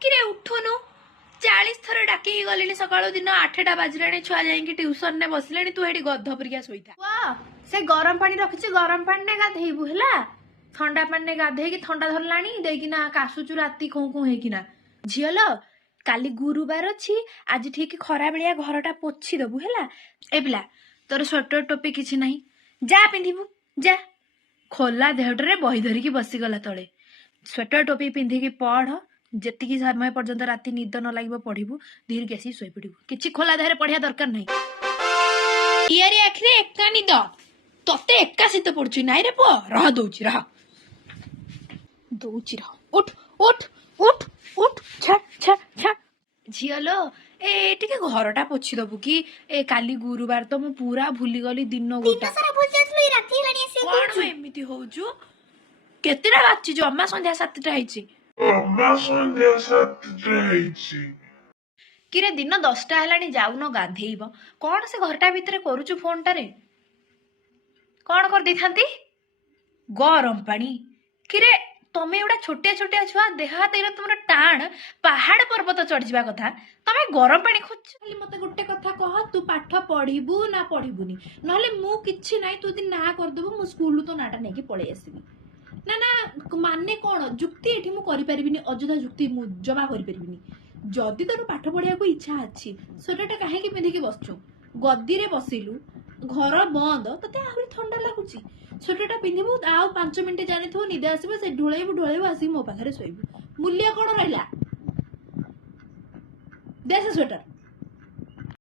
किरे उठुनु 40 थर डाक गले सका दिन 8टा बाजला छुआ जाइए ट्यूशन ने बसले तू ये गध परिका शोता से गरम पानी रखी गरम पानी ने गाधेबू है ठंडा पानी ने गाधे ठंडा धरला देना काशुचु राति खो खो होना झील काली गुरुवार अच्छी आज ठीक खरा बेलिया घरटा पोछि दबु है ए पिला तोर स्वेटर टोपी किसी ना जा पिंधबू जा खोला देहटरे बही धरिकी बसीगला तले स्वेटर टोपी पिंधिकी पढ़ जेतिकी समय पर्यंत राति निद न लगे पढ़ू धीरे आसी शोई पड़ू कि खोला देहरे पढ़िया दरकार नहीं यारी आखिरे एका निद तते एका शीत पड़ुची नाई रे पुआ रह दौची रह उठ उठ उठ उठ छा छा छा झील ए टिके घरटा पोछि दबु कि ए काली गुरुवार तो मु पूरा भूली गली दिन गोटा कौन एमती होजु केतेटा बाची जम्मा संध्या 7टा ହେଇଛି किरे दिन 10टा हेलानी जाउन गाधेइब कौन से घरटा भितर करूचु फोनटारे कौन कर देथांती गरम पानी किरे तमे एवढा छोटिया छोटिया छुआ देहा तेरे तुमर टाण पहाड़ पर्वत चढ़ जावा कथा तमे गरम पानी खोज खाली मते गुट्टे कथा कह तू पाठ पढ़िबू ना पढ़िबुनी नहले मु किछि नाही तू दिन ना कर देबो मु स्कूल तो नाटा नेकी पळे आसीबी ना ना माने कौन जुक्ति एठी मु करि परिबिनी अजुदा जुक्ति मु जमा करि परिबिनी जदि तोर पाठ पढ़िया को इच्छा अछि सोटाटा काहे कि पिंधि के बसछु गद्दी रे बसिलु घर बंद तते आहुरी ठंडा लागुची सोटाटा पिंधिबु आउ 5 मिनिट जानिथु निदे आसीबो से ढोळेबु आसी मो पाखरे सोइबु मूल्य कोन रहला दे से स्वेटर